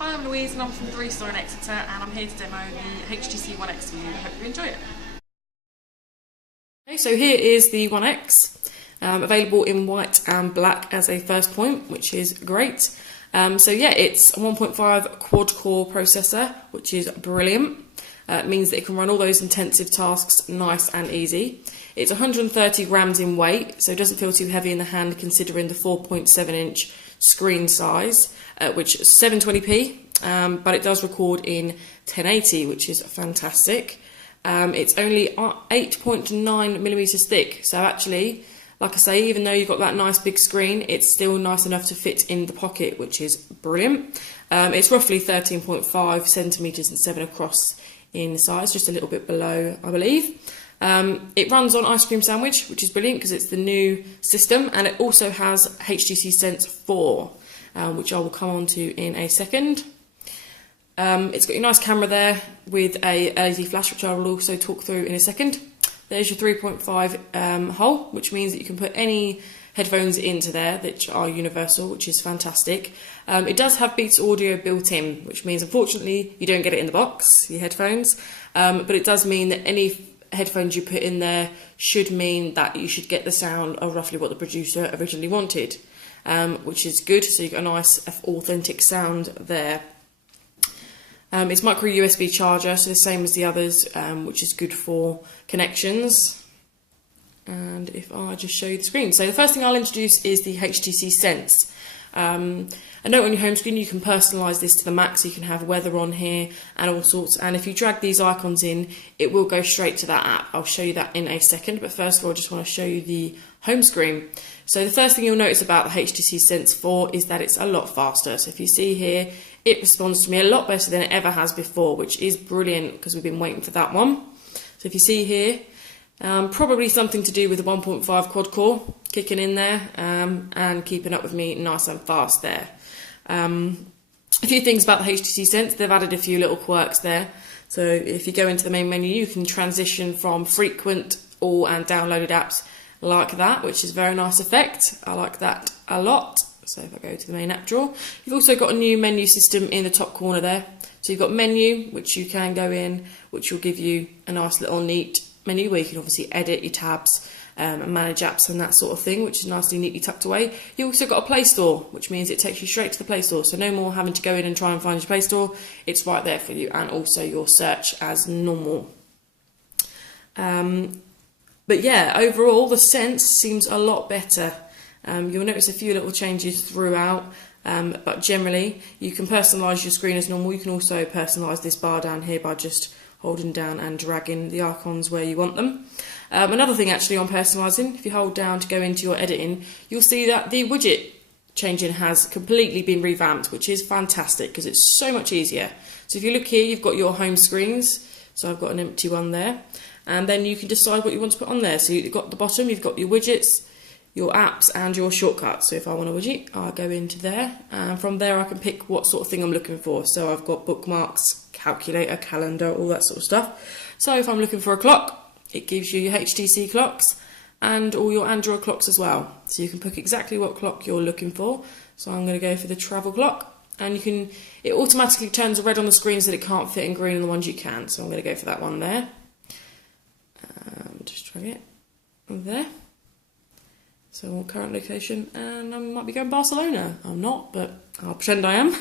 Hi, I'm Louise and I'm from the Store in Exeter, and I'm here to demo the HTC One X for you. I hope you enjoy it. Okay, so here is the One X, available in white and black as a first point, which is great. So yeah, it's a 1.5 quad-core processor, which is brilliant. It means that it can run all those intensive tasks nice and easy. It's 130 grams in weight, so it doesn't feel too heavy in the hand considering the 4.7-inch screen size, which is 720p, but it does record in 1080, which is fantastic. It's only 8.9mm thick, so actually, like I say, even though you've got that nice big screen, it's still nice enough to fit in the pocket, which is brilliant. It's roughly 13.5 centimetres and 7 across in size, just a little bit below, I believe. It runs on Ice Cream Sandwich, which is brilliant because it's the new system, and it also has HTC Sense 4, which I will come on to in a second. It's got your nice camera there with a LED flash, which I will also talk through in a second. There's your 3.5 hole, which means that you can put any headphones into there that are universal, which is fantastic. It does have Beats audio built in, which means unfortunately you don't get it in the box, your headphones, but it does mean that any headphones you put in there should mean that you should get the sound of roughly what the producer originally wanted, which is good, so you've got a nice authentic sound there. It's micro USB charger, so the same as the others, which is good for connections. And if I just show you the screen. So the first thing I'll introduce is the HTC Sense. A note on your home screen, you can personalise this to the max, so you can have weather on here and all sorts. And if you drag these icons in, it will go straight to that app. I'll show you that in a second, but first of all, I just want to show you the home screen. So the first thing you'll notice about the HTC Sense 4 is that it's a lot faster. So if you see here, it responds to me a lot better than it ever has before, which is brilliant because we've been waiting for that one. So if you see here, probably something to do with the 1.5 quad core kicking in there and keeping up with me nice and fast there. A few things about the HTC Sense, they've added a few little quirks there. So if you go into the main menu, you can transition from frequent, all and downloaded apps like that, which is a very nice effect. I like that a lot. So if I go to the main app drawer, you've also got a new menu system in the top corner there. So you've got menu, which you can go in, which will give you a nice little neat menu where you can obviously edit your tabs and manage apps and that sort of thing, which is nicely neatly tucked away. You also got a Play Store, which means it takes you straight to the Play Store, so no more having to go in and try and find your Play Store. It's right there for you, and also your search as normal. But yeah, overall the Sense seems a lot better. You'll notice a few little changes throughout, but generally you can personalise your screen as normal. You can also personalise this bar down here by just holding down and dragging the icons where you want them. Another thing actually on personalising, if you hold down to go into your editing, you'll see that the widget changing has completely been revamped, which is fantastic because it's so much easier. So if you look here, you've got your home screens, so I've got an empty one there, and then you can decide what you want to put on there. So you've got at the bottom, you've got your widgets, your apps and your shortcuts. So if I want a widget, I'll go into there, and from there I can pick what sort of thing I'm looking for. So I've got bookmarks, calculator, calendar, all that sort of stuff. So if I'm looking for a clock, it gives you your HTC clocks and all your Android clocks as well. So you can pick exactly what clock you're looking for. So I'm going to go for the travel clock, and it automatically turns red on the screens that it can't fit in green on the ones you can. So I'm going to go for that one there. Just drag it there. So current location, and I might be going Barcelona. I'm not, but I'll pretend I am.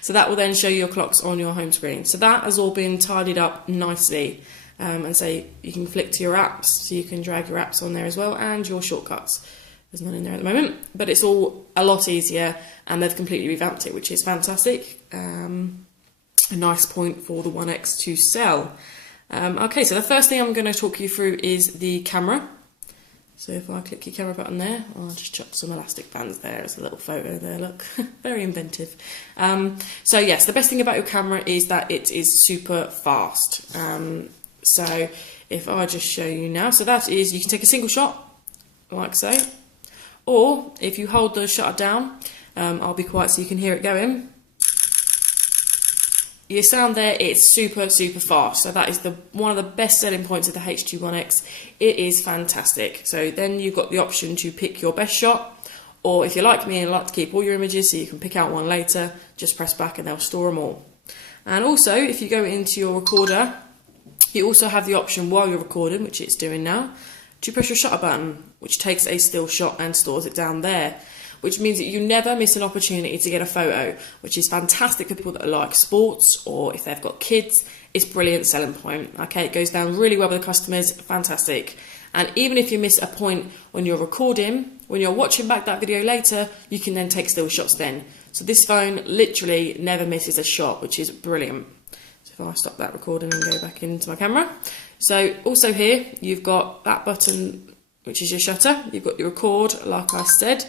So that will then show you your clocks on your home screen. So that has all been tidied up nicely. And so you can flick to your apps, so you can drag your apps on there as well, and your shortcuts. There's none in there at the moment, but it's all a lot easier, and they've completely revamped it, which is fantastic. A nice point for the One X to sell. Okay, so the first thing I'm going to talk you through is the camera. So if I click your camera button there, I'll just chuck some elastic bands there as a little photo there, look, very inventive. So yes, the best thing about your camera is that it is super fast. So if I just show you now, so that is, you can take a single shot, like so, or if you hold the shutter down, I'll be quiet so you can hear it going. Your sound there, it's super fast, so that is one of the best selling points of the HTC One X. It is fantastic. So then you've got the option to pick your best shot, Or if you're like me and like to keep all your images so you can pick out one later, just press back and they'll store them all. And also, if you go into your recorder, you also have the option while you're recording, which it's doing now, to press your shutter button, which takes a still shot and stores it down there, which means that you never miss an opportunity to get a photo, which is fantastic for people that like sports or if they've got kids. It's a brilliant selling point. Okay, it goes down really well with the customers, fantastic. And even if you miss a point when you're recording, when you're watching back that video later, you can then take still shots then. So this phone literally never misses a shot, which is brilliant. So if I stop that recording and go back into my camera. So also here, you've got that button, which is your shutter. You've got your record, like I said.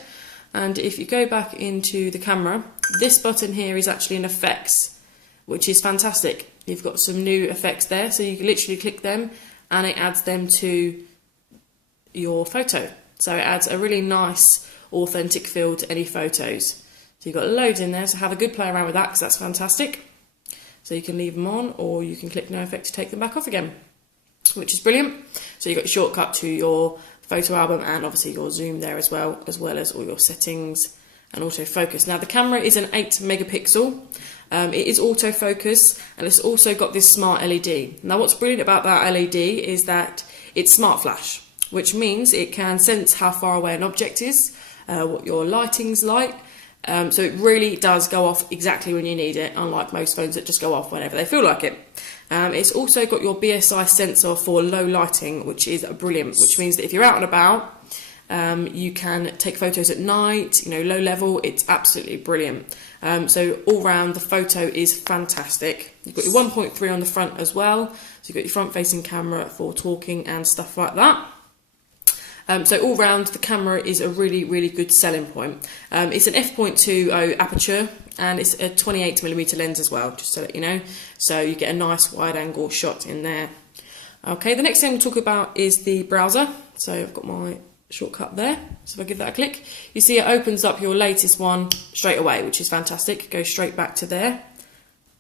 And if you go back into the camera, this button here is actually an effects, which is fantastic. You've got some new effects there, so you can literally click them and it adds them to your photo. So it adds a really nice, authentic feel to any photos. So you've got loads in there, so have a good play around with that because that's fantastic. So you can leave them on or you can click no effect to take them back off again, which is brilliant. So you've got a shortcut to your photo album and obviously your zoom there as well as all your settings and autofocus. Now the camera is an 8 megapixel. It is autofocus and it's also got this smart LED. Now what's brilliant about that LED is that it's smart flash, which means it can sense how far away an object is, what your lighting's like. So it really does go off exactly when you need it, unlike most phones that just go off whenever they feel like it. It's also got your BSI sensor for low lighting, which is brilliant, which means that if you're out and about, you can take photos at night, low level, it's absolutely brilliant. So all round the photo is fantastic. You've got your 1.3 on the front as well, so you've got your front facing camera for talking and stuff like that. So all round the camera is a really, really good selling point. It's an f.20 aperture and it's a 28mm lens as well, just to let you know. So you get a nice wide angle shot in there. Okay, the next thing we'll talk about is the browser. So I've got my shortcut there. So if I give that a click, you see it opens up your latest one straight away, which is fantastic. Go straight back to there.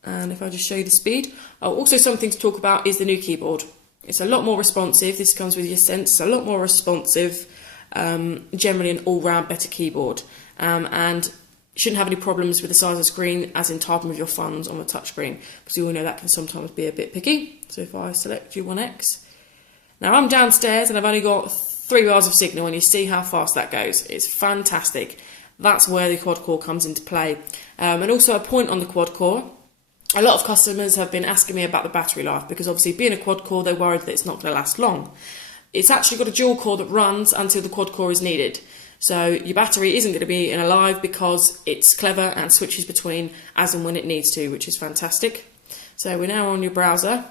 And if I just show you the speed. Oh, also something to talk about is the new keyboard. It's a lot more responsive. This comes with your Sense. It's a lot more responsive. Generally an all-round better keyboard. And shouldn't have any problems with the size of the screen, as in typing with your thumbs on the touchscreen, because you all know that can sometimes be a bit picky. So if I select U1X. Now I'm downstairs and I've only got 3 bars of signal, and you see how fast that goes. It's fantastic. That's where the quad core comes into play. And also a point on the quad core. A lot of customers have been asking me about the battery life because obviously being a quad core, they're worried that it's not going to last long. It's actually got a dual core that runs until the quad core is needed. So your battery isn't going to be in alive because it's clever and switches between as and when it needs to, which is fantastic. So we're now on your browser.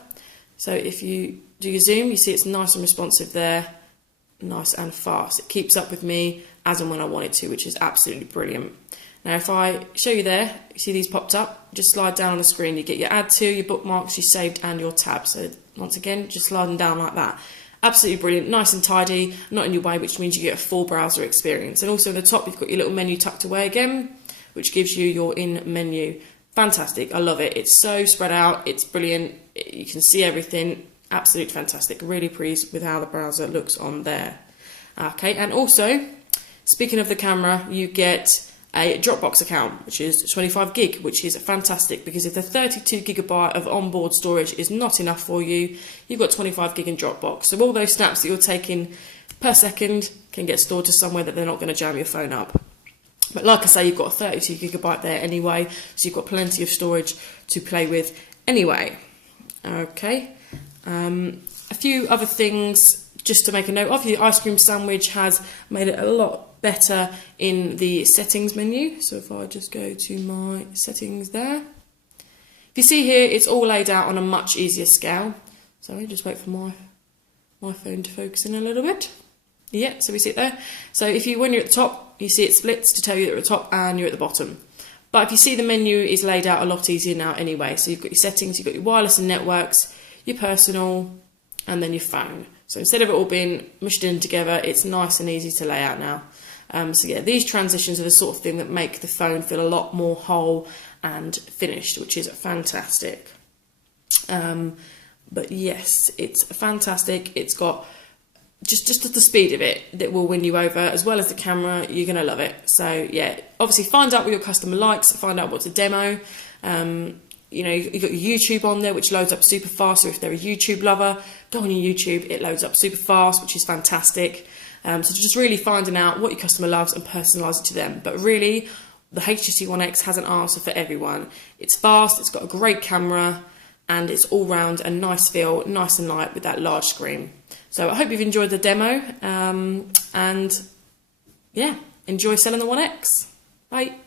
So if you do your zoom, you see it's nice and responsive there, nice and fast. It keeps up with me as and when I want it to, which is absolutely brilliant. Now if I show you there, you see these popped up, just slide down on the screen, you get your add to, your bookmarks, your saved and your tabs. So once again, just sliding down like that. Absolutely brilliant, nice and tidy, not in your way, which means you get a full browser experience. And also at the top, you've got your little menu tucked away again, which gives you your in menu. Fantastic, I love it. It's so spread out, it's brilliant, you can see everything, absolutely fantastic. Really pleased with how the browser looks on there. Okay, and also, speaking of the camera, you get a Dropbox account, which is 25 gig, which is fantastic because if the 32 gigabyte of onboard storage is not enough for you, you've got 25 gig in Dropbox. So all those snaps that you're taking per second can get stored to somewhere that they're not going to jam your phone up. But like I say, you've got a 32 gigabyte there anyway, so you've got plenty of storage to play with anyway. Okay, a few other things just to make a note of. The ice cream sandwich has made it a lot better in the settings menu. So if I just go to my settings there, if you see here, it's all laid out on a much easier scale. Sorry, just wait for my phone to focus in a little bit. Yeah, so we see it there. So if you, when you're at the top, you see it splits to tell you that you're at the top and you're at the bottom. But if you see, the menu is laid out a lot easier now anyway. So you've got your settings, you've got your wireless and networks, your personal, and then your phone. So instead of it all being mushed in together, it's nice and easy to lay out now. So yeah, these transitions are the sort of thing that make the phone feel a lot more whole and finished, which is fantastic. But yes, it's fantastic. It's got just the speed of it that will win you over, as well as the camera. You're going to love it. So yeah, obviously find out what your customer likes, find out what to demo. You know, you've got your YouTube on there, which loads up super fast. So if they're a YouTube lover, go on your YouTube, it loads up super fast, which is fantastic. So just really finding out what your customer loves and personalise it to them. But really, the HTC One X has an answer for everyone. It's fast, it's got a great camera, and it's all round a nice feel, nice and light with that large screen. So I hope you've enjoyed the demo, and yeah, enjoy selling the One X. Bye.